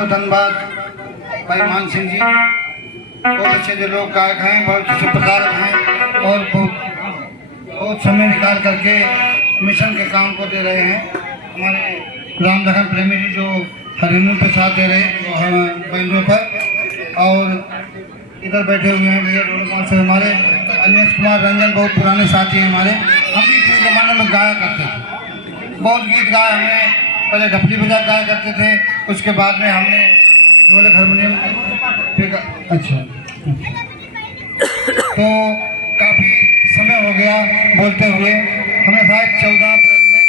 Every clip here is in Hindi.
बहुत धन्यवाद भाई मान सिंह जी, बहुत अच्छे जो लोग गायक हैं, बहुत अच्छे प्रचारक हैं और बहुत समय निकाल करके मिशन के काम को दे रहे हैं। हमारे राम लखन प्रेमी जी जो हनीमून पे साथ दे रहे हैं बैंडों पर, और इधर बैठे हुए हैं भैया ढोलक से हमारे अनिश कुमार रंजन, बहुत पुराने साथी हैं हमारे। हम भी इस ज़माने में गाया करते थे, बहुत गीत गाए हमने। पहले ढपली बजा गाया करते थे, उसके बाद में हमने ढोलक हारमोनियम फिर अच्छा तो काफ़ी समय हो गया बोलते हुए। हमें शायद 14 अप्रैल में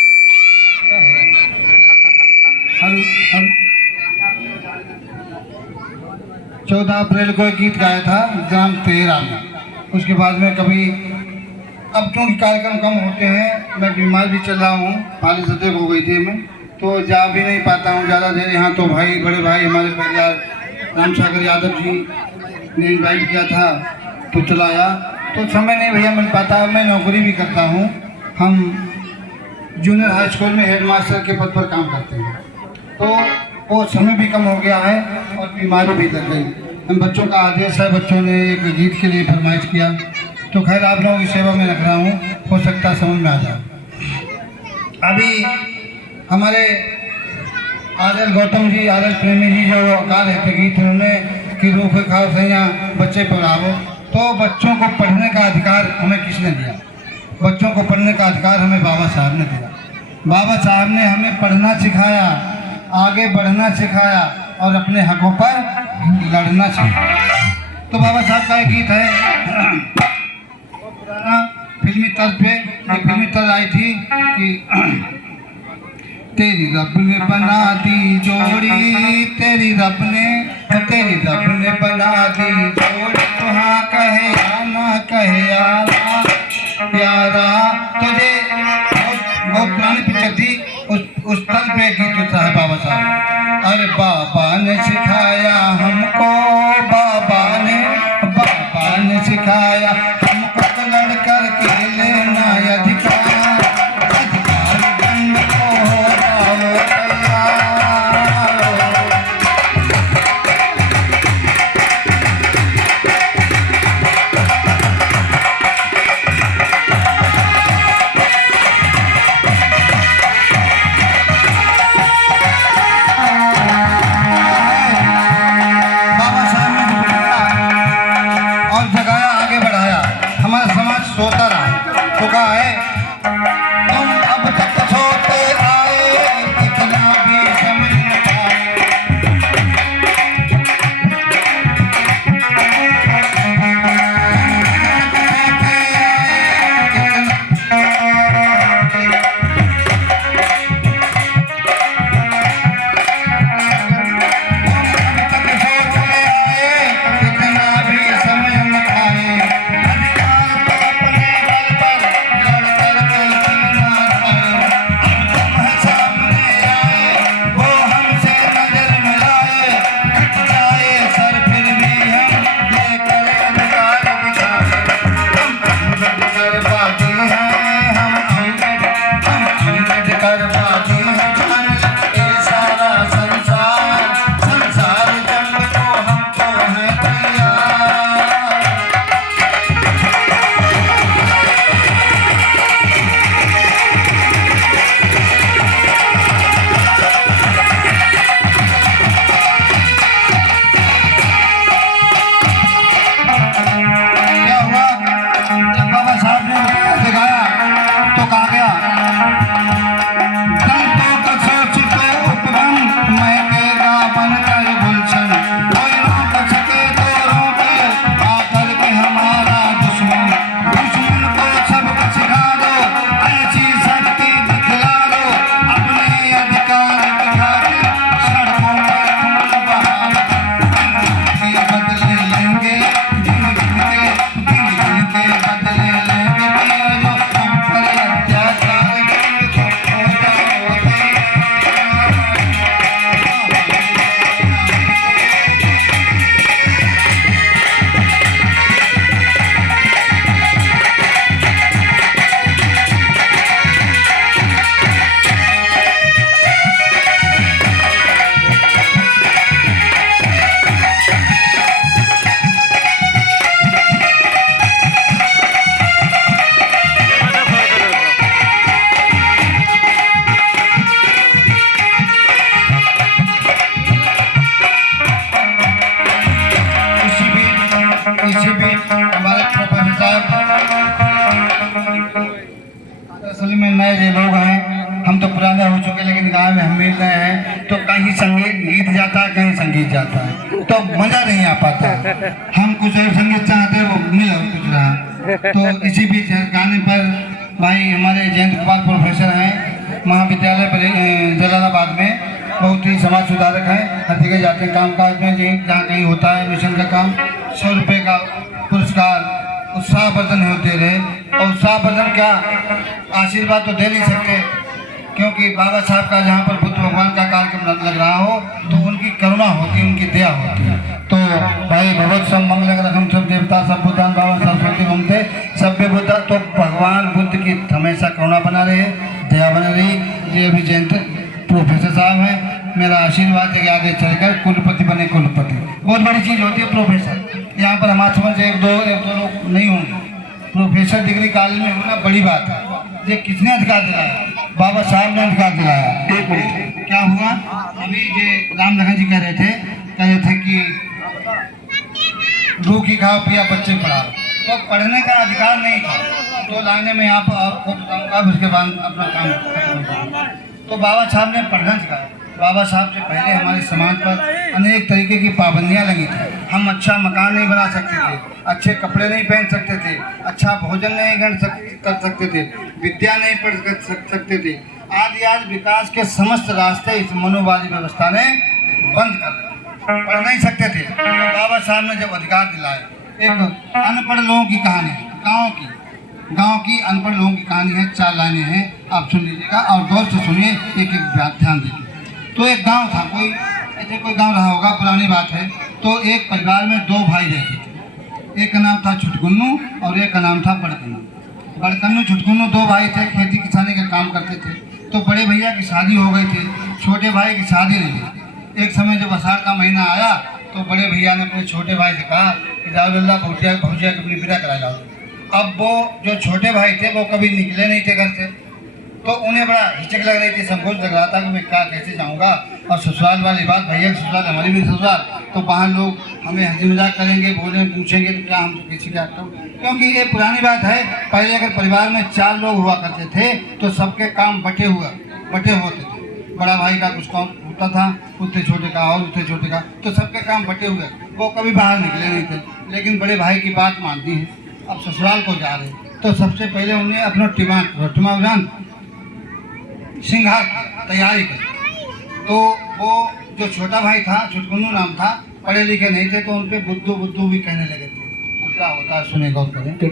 14 अप्रैल को एक गीत गाया था ग्राम तेरा में। उसके बाद में कभी अब क्योंकि कार्यक्रम कम होते हैं, मैं बीमार भी चल रहा हूँ, फालिस अटैक हो गई थी मैं, तो जा भी नहीं पाता हूँ ज़्यादा देर यहाँ। तो भाई बड़े भाई हमारे परिवार राम सागर यादव जी ने इन्वाइट किया था तो चलाया, तो समय नहीं भैया मिल पाता। मैं नौकरी भी करता हूँ, हम जूनियर हाई स्कूल में हेड मास्टर के पद पर काम करते हैं, तो वो समय भी कम हो गया है और बीमारी भी लग गई। हम बच्चों का आदेश है, बच्चों ने एक गीत के लिए फरमाइश किया, तो खैर आप लोगों की सेवा में रख रहा हूँ, हो सकता समझ में आ जाए। अभी हमारे आर.एल. गौतम जी, आर.एल. प्रेमी जी जो गा रहे थे गीत, उन्होंने कि रूख खाओ सैया बच्चे पढ़ाओ, तो बच्चों को पढ़ने का अधिकार हमें किसने दिया? बच्चों को पढ़ने का अधिकार हमें बाबा साहब ने दिया। बाबा साहब ने हमें पढ़ना सिखाया, आगे बढ़ना सिखाया और अपने हकों पर लड़ना सिखाया। तो बाबा साहब का एक गीत है बहुत पुराना, फिल्मी तर्ज पे, एक फिल्मी तर्ज आई थी कि तेरी रब ने बना दी जोड़ी, तेरी रब ने बना दी जोड़ी, तो हाँ कहे या ना कहे यारा प्यारा। तुझे बहुत पुरानी पिक्चर थी, उस तल पे गीत होता है बाबा साहब। अरे बाबा ने सिखाया हमको, बाबा ने सिखाया हमको, लड़ कर के लेना अधिकार, अधिकार बन को हो जाओ तैयार। ज़्यादा हो चुके, लेकिन गाँव में हम मिल रहे हैं तो कहीं संगीत गीत जाता है, कहीं संगीत जाता है, तो मज़ा नहीं आ पाता। हम कुछ और संगीत चाहते हैं, वो मिल और कुछ रहा। तो इसी बीच गाने पर भाई हमारे जयंत कुमार प्रोफेसर हैं, महाविद्यालय जलालाबाद में, बहुत ही समाज सुधारक हैं, हर जगह जाते हैं काम काज में, जहाँ कहीं होता है मिशन का काम, 100 रुपये का पुरस्कार उत्साहवर्धन होते रहे। और उत्साहवर्धन क्या, आशीर्वाद तो दे नहीं सकते, क्योंकि बाबा साहब का जहाँ पर बुद्ध भगवान का कार्यक्रम लग रहा हो तो उनकी करुणा होती है, उनकी दया होती है। तो भाई भगवत सब मंगल रखम सब देवता सब भूतान बाबा सरस्वती घूमते सभ्य बुद्ध, तो भगवान बुद्ध की हमेशा करुणा बना रहे, दया बना रही। ये अभी जयंत प्रोफेसर साहब हैं, मेरा आशीर्वाद है कि आगे चलकर कुलपति बने। कुलपति बहुत बड़ी चीज़ होती है प्रोफेसर, यहाँ पर हमारे समझ से एक दो लोग नहीं होंगे, प्रोफेसर डिग्री कॉलेज में होना बड़ी बात है। ये किसने अधिकार दिलाया? बाबा साहब ने अधिकार दिलाया। एक मिनट, क्या हुआ अभी ये राम लखन जी कह रहे थे कि रूखी खाओ पिया बच्चे पढ़ाओ, तो पढ़ने का अधिकार नहीं था। तो लाने में यहाँ पर आपको बताऊँगा, उसके बाद अपना काम खत्म करूँगा। तो बाबा साहब ने पढ़ना सिखाया। बाबा साहब से पहले हमारे समाज पर अनेक तरीके की पाबंदियां लगी थी। हम अच्छा मकान नहीं बना सकते थे, अच्छे कपड़े नहीं पहन सकते थे, अच्छा भोजन नहीं कर सकते थे, विद्या नहीं पढ़ सकते थे, आज विकास के समस्त रास्ते इस मनोवादी व्यवस्था ने बंद कर दिए, पढ़ नहीं सकते थे। तो बाबा साहब ने जब अधिकार दिलाए, एक अनपढ़ लोगों की कहानी, गाँव की अनपढ़ लोगों की कहानी है, 4 लाइनें हैं, आप सुन लीजिएगा और गौर से सुनिए, एक ध्यान दीजिए। तो एक गांव था, ऐसे कोई गांव रहा होगा, पुरानी बात है। तो एक परिवार में 2 भाई रहते थे, एक का नाम था छुटकुन्नू और एक का नाम था बड़कन्नू। बड़कन्नू छुटकुन्नू 2 भाई थे, खेती किसानी का काम करते थे। तो बड़े भैया की शादी हो गई थी, छोटे भाई की शादी नहीं हुई। एक समय जब आषाढ़ का महीना आया तो बड़े भैया ने अपने छोटे भाई से कहा कि जाओ लल्ला भौजिया की अपनी विदा करा जाओ। अब वो जो छोटे भाई थे वो कभी निकले नहीं थे घर से, तो उन्हें बड़ा हिचक लग रही थी, संकोच लग रहा था कि मैं क्या कैसे जाऊंगा। और ससुराल वाली बात, भैया ससुराल हमारी भी ससुराल, तो वहाँ लोग हमें हंसी मजाक करेंगे, बोलेंगे, पूछेंगे तो क्या हम तो किसी का, क्योंकि ये पुरानी बात है। पहले अगर परिवार में 4 लोग हुआ करते थे तो सबके काम बटे होते थे। बड़ा भाई का कुछ काम होता था, उससे छोटे का और उससे छोटे का, तो सबके काम बटे हुए, वो कभी बाहर निकले नहीं थे। लेकिन बड़े भाई की बात मानती है, अब ससुराल को जा रहे, तो सबसे पहले उन्हें अपना टिमाक सिंगार की तैयारी करी। तो वो जो छोटा भाई था, छुटकुन्नू नाम था, पढ़े लिखे नहीं थे, तो उनपे बुद्धू भी कहने लगे थे। तो क्या होता है सुने, गौर करें। तो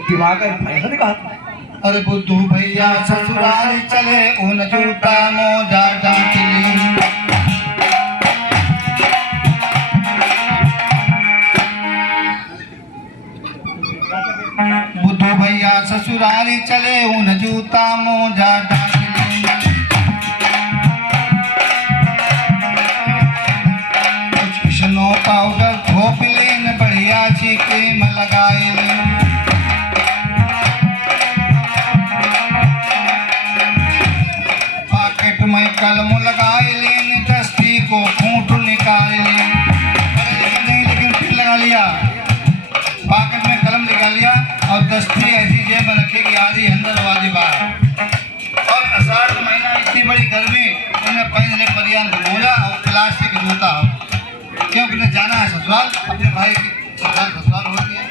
कहा, अरे बुद्धू भैया ससुराल चले, उन जूता मोजा डांटली। बुद्धू भैया ससुराल चले, उन जूता मोजा डांटली। पाउडर थोप लेन, बढ़िया सी क्रीम लगाए लेन। पॉकेट में कलम लगाए लेन, दस्ती को फूट निकाल लेन। नहीं, लेकिन फिर लगा लिया, पॉकेट में कलम निकाल लिया और दस्ती ऐसी जेब में रखी कि आधी अंदर वादी बाहर। और आषाढ़ का महीना, इतनी बड़ी गर्मी, उन्हें पहन ले परियान मोजा और प्लास्टिक जूता हो, क्योंकि उन्हें जाना है ससुराल, अपने भाई की ससुराल होती है।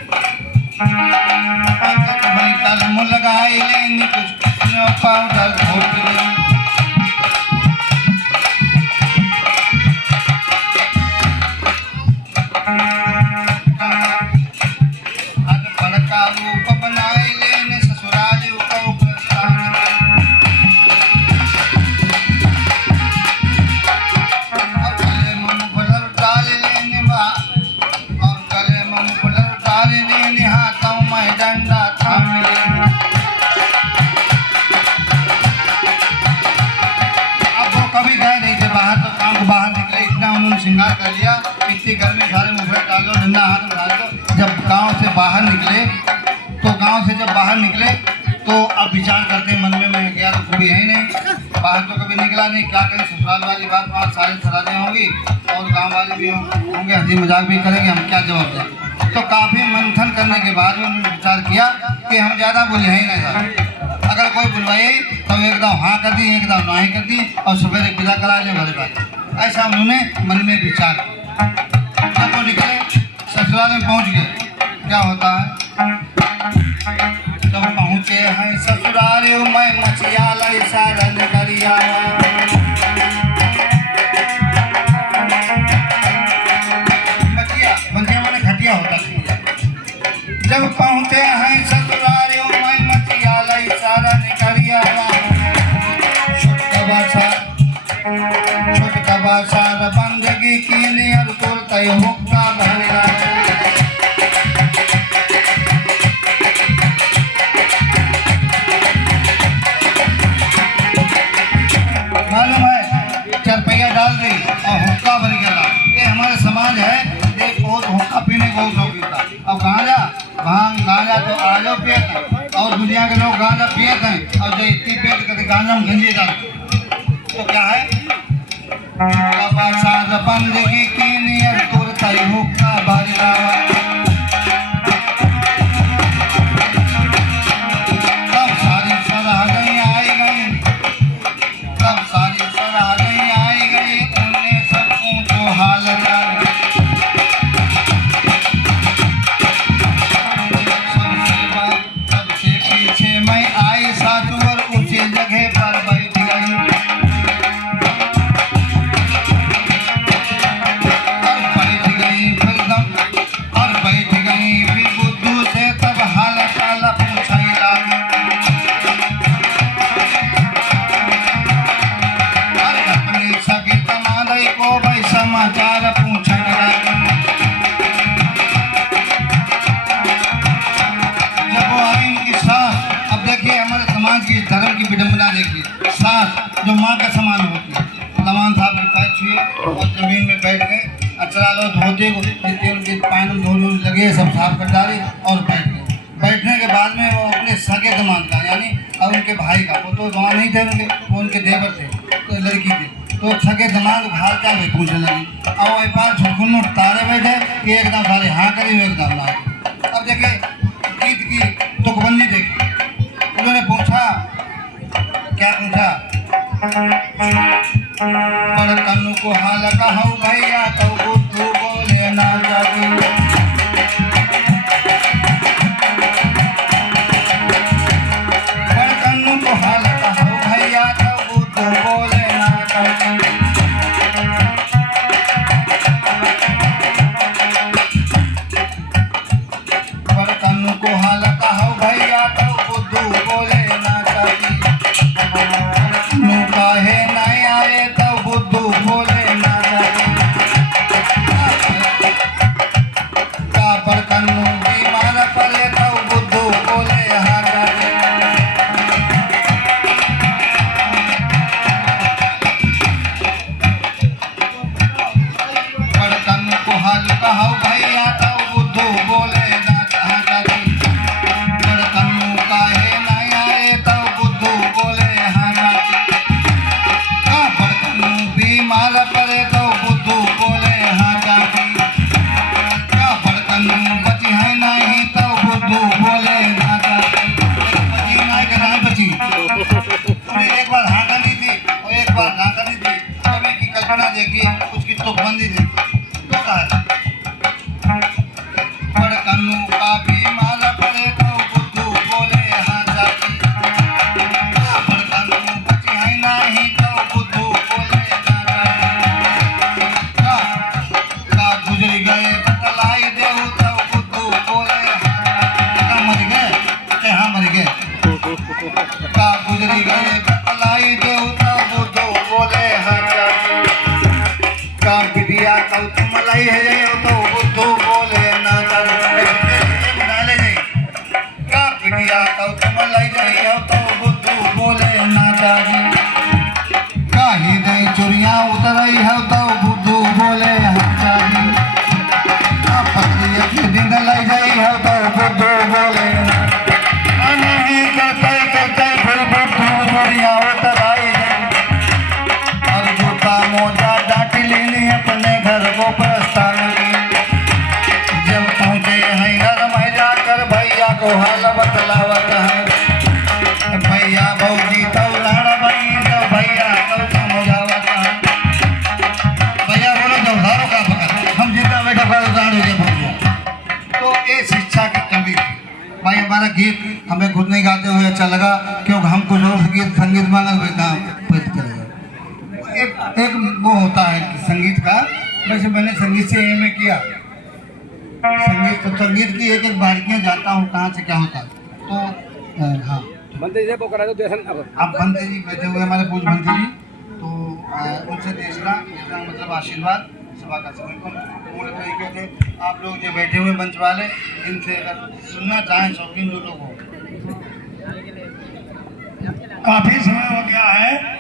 भाई कलम लगाए लेंगे, कुछ पाउडर धोप लेंगे। बड़का रूप बनाए लेंगे, ससुराल श्रृंगार कर लिया, इतनी गर्मी, सारे मुफलर डाल दो, डंडा हाथ में डाल दो। जब गांव से बाहर निकले तो अब विचार करते मन में, मैं गया तो कभी है ही नहीं, बाहर तो कभी निकला नहीं, क्या करें। ससुराल वाली बात, 5 सारे सराहनें होंगी और गांव वाले भी होंगे, हंसी मजाक भी करेंगे, हम क्या जवाब दें। तो काफ़ी मंथन करने के बाद उन्होंने विचार किया कि हम ज़्यादा बोले हैं ही नहीं, अगर कोई बुलवाए तब एकदम हाँ कर दी, एकदम नहीं कर दी और सवेरे पूजा करा ले घर बात। ऐसा उन्होंने मन में विचार किया। जब वो निकले ससुराल में पहुंच गए, क्या होता है जब पहुंचे हैं ससुराल मैं मछिया लाई सारन करिया। मछिया बंधिया माने घटिया होता है। जब पहुंचे हैं ससुराल मैं मछिया लाई सारन करिया। छोटका बासार बंदगी की नियर तुरते हुक्का भरिया। मालूम है चरपैया डाल दी और हुक्का भर गया। ये हमारे समाज है, ये बहुत हुक्का पीने को शौकीन था। अब गांजा भांग गांजा तो आलो पियत है और दुनिया के लोग गांजा पियत हैं और जो इतनी पियत करते गांजा में गंजी डालते। तो क्या है बासार बंदगी की नियर तुरते हुक्का भरिया। तब सारी सराहनी आई गई, तब सारी सराहनी आई गई, उन्हें सब ऊंचो हाल जाए। सबसे पीछे मैं आई साधु और ऊंची जगह पर बैठ गई। समाचार पूछने लगे। जब वो आई उनकी सास, अब देखिए हमारे समाज की धर्म की विडंबना देखिए। सास जो माँ का समान होती है, समान साहब के पैर छुए और जमीन में बैठ गए। अचरा लो धोते को उनके पानी धोने लगे, सब साफ कर डाले और बैठ गए। बैठने के बाद में वो अपने सगे दामाद का यानी और उनके भाई का, वो तो दामाद नहीं थे उनके, वो उनके देवर थे, तो लड़की थे, तो सगे दामाद हाल क्या वे पूछने लगी। और वही पार झुकन तारे बैठे कि एकदम सारे हाँ करी एकदम ना। अब देखे गीत की तुकबंदी देखी। उन्होंने पूछा, क्या पूछा? पर कन्नू को हाल कहूँ भैया तो बुद्धू बोले ना जागी। पर कन्नू को हाल कहूँ भैया तो बुद्धू बोले ना जागी। पर कन्नू को हाल कहूँ भैया तो बुद्धू बोले ना जागी। कन्नू काहे नहीं आए तो बुद्धू बोले ना जागी। का पर कन्नू बीमार पड़े तो बुद्धू बोले हाँ जागी। पर कन्नू को हाल कहूँ भैया तो बुद्धू बोले ना हाँ जागी। पर कन्नू काहे नहीं आए तो बुद्धू बोले हाँ जागी। का पर कन्नू बीमार पड़े तो बुद्धू बोले हाँ जागी। का पर कन्नू बची है नहीं तो बुद्धू बोले हाँ जागी। बची नहीं कि नहीं बची, उन्हें एक बार हाँ करनी थी और एक बार ना करनी थी। कवि की कल्पना देखिए, उसकी तुकबंदी देखिए। तो कहा पर कन्नू का बीमार पड़े तो बुद्धू बोले हाँ जागी। पर कन्नू बची है नहीं तो बुद्धू बोले ना जागी। का गुजर गए बतलाई देहु तो बुद्धू बोले हाँ जागी। का मर गए के हाँ मर गए। का गुजर गए बतलाई देहु तो बुद्धू बोले हाँ जागी। का बिटिया कल तुम लाई है तो बुद्धू बोले ना जागी। का बिटिया कल तुम लाई जाइयो तो बुद्धू बोले ना जागी। का ही दई चुरिया उतरई है तो बुद्धू बोले हाँ जागी। का पत्रिया के दिन लाई जाई है तो बुद्धू बोले ना जागी। नहीं करते करते फिर बुद्धू चुरिया उतराई जाई और जूता मोजा डांट लेनी अपने घर को प्रस्थान की। जब पहुँचे हैं घर में जाकर भैया को हाल बतलावत है। भैया भौजी तब गीत हमें खुद नहीं गाते हुए अच्छा लगा, क्योंकि हम कुछ और संगीत मांगल हुए काम चले। एक वो होता है संगीत का, वैसे मैंने संगीत से एम ए किया, संगीत की एक एक बारीकियाँ जानता हूँ कहाँ से क्या होता है। तो हाँ, बनते जी वो करा दो देसन अब आप बनते जी बैठे हुए हमारे पूज बनते जी, तो उनसे देशना मतलब आशीर्वाद सभा का पूरे तरीके से आप लोग जो बैठे हुए मंच वाले, इनसे अगर सुनना चाहें शौकीन जो लोग हो। काफी समय हो गया है